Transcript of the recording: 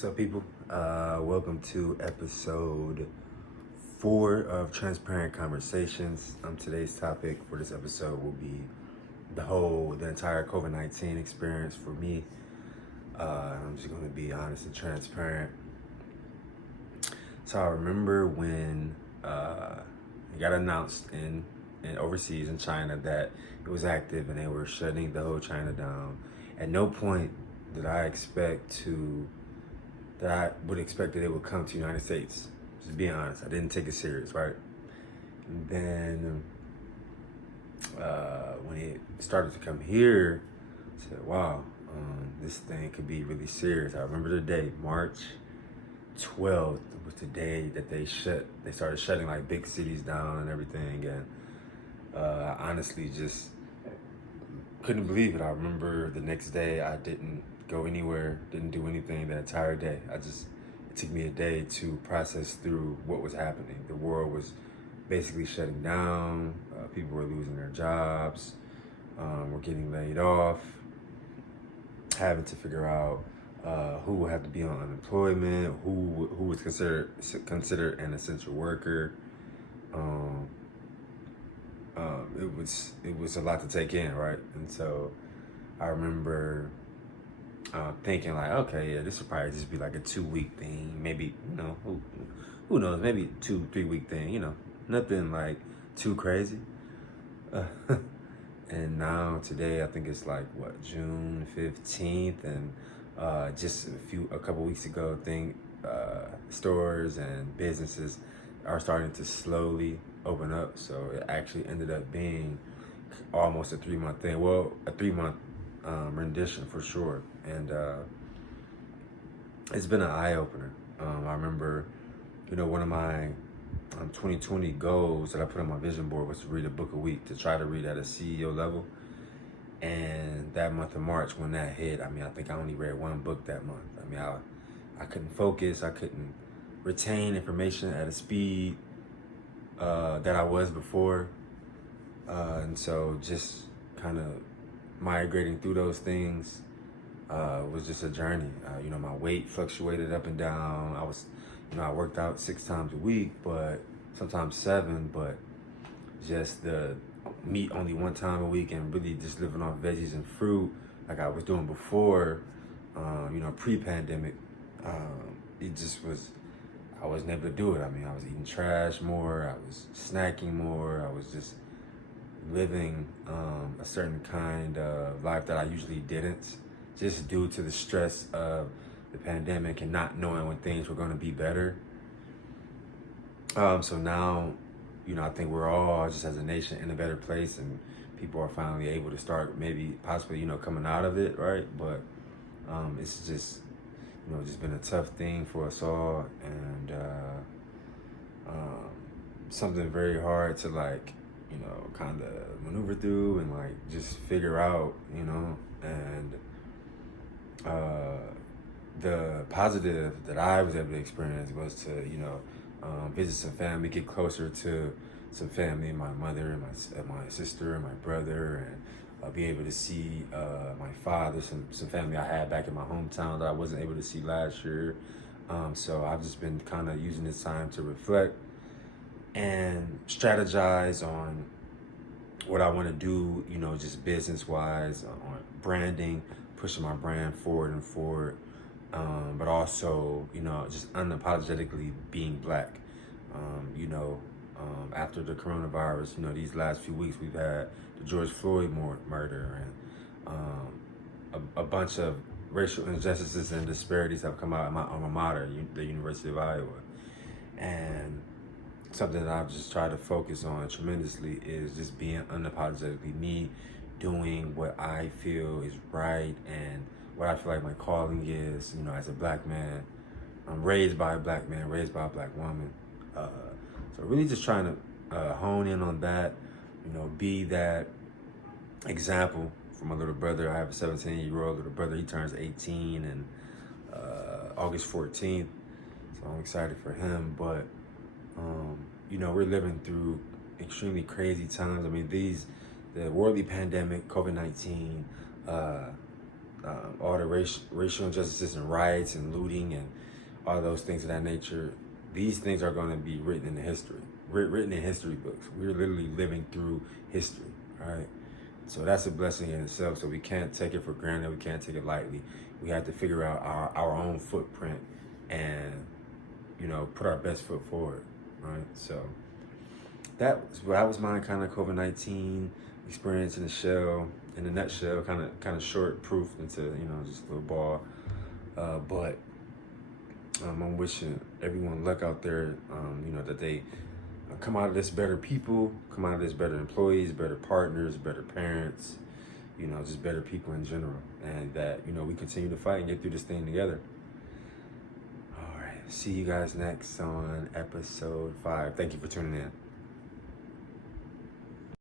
What's up, people? Welcome to episode 4 of Transparent Conversations. Today's topic for this episode will be the entire COVID-19 experience for me. I'm just going to be honest and transparent. So I remember when it got announced in overseas in China that it was active and they were shutting the whole China down. At no point did I would expect that it would come to the United States. Just being honest, I didn't take it serious, right? And then when it started to come here, I said, wow, this thing could be really serious. I remember the day, March 12th was the day that they started shutting like big cities down and everything. And I honestly just couldn't believe it. I remember the next day I didn't go anywhere, didn't do anything the entire day. It took me a day to process through what was happening. The world was basically shutting down. People were losing their jobs, were getting laid off, having to figure out who would have to be on unemployment, who was considered an essential worker. It was a lot to take in, right? And so I remember thinking like, okay, yeah, this would probably just be like a 2-week thing, maybe, who knows, maybe 2-3 week thing, nothing like too crazy. And now today, I think it's like June 15th, and just a couple weeks ago, stores and businesses are starting to slowly open up. So it actually ended up being almost a 3-month thing. Well, a 3-month rendition for sure. And it's been an eye-opener. I remember, one of my 2020 goals that I put on my vision board was to read a book a week, to try to read at a CEO level. And that month of March, when that hit, I think I only read one book that month. I couldn't focus. I couldn't retain information at a speed that I was before. And so just kind of migrating through those things was just a journey. My weight fluctuated up and down. I worked out 6 times a week, but sometimes 7, but just the meat only 1 time a week and really just living off veggies and fruit like I was doing before, pre-pandemic. I wasn't able to do it. I was eating trash more. I was snacking more. I was just living a certain kind of life that I usually didn't, just due to the stress of the pandemic and not knowing when things were going to be better. So now, I think we're all just as a nation in a better place, and people are finally able to start possibly coming out of it, right? But it's just just been a tough thing for us all, and something very hard to kind of maneuver through and just figure out, and the positive that I was able to experience was to, visit some family, get closer to some family, my mother and my sister and my brother, and be able to see my father, some family I had back in my hometown that I wasn't able to see last year. So I've just been kind of using this time to reflect and strategize on what I want to do, just business-wise, on branding, pushing my brand forward and forward, but also, just unapologetically being Black. After the coronavirus, these last few weeks we've had the George Floyd murder, and a bunch of racial injustices and disparities have come out of my alma mater, the University of Iowa. And something that I've just tried to focus on tremendously is just being unapologetically me, doing what I feel is right and what I feel like my calling is, as a Black man. I'm raised by a Black man, raised by a Black woman. So really just trying to hone in on that, be that example for my little brother. I have a 17-year-old little brother. He turns 18 and August 14th. So I'm excited for him. But, we're living through extremely crazy times. The worldly pandemic, COVID-19, all the racial injustices and riots and looting and all those things of that nature, these things are going to be written in the history, written in history books. We're literally living through history, right? So that's a blessing in itself. So we can't take it for granted. We can't take it lightly. We have to figure out our own footprint and, you know, put our best foot forward, right? So that was my kind of COVID-19 experience in a nutshell, kind of short proof into, you know, just a little ball. But I'm wishing everyone luck out there, you know, that they come out of this better people, come out of this better employees, better partners, better parents, you know, just better people in general. And that, you know, we continue to fight and get through this thing together. All right. See you guys next on episode 5. Thank you for tuning in.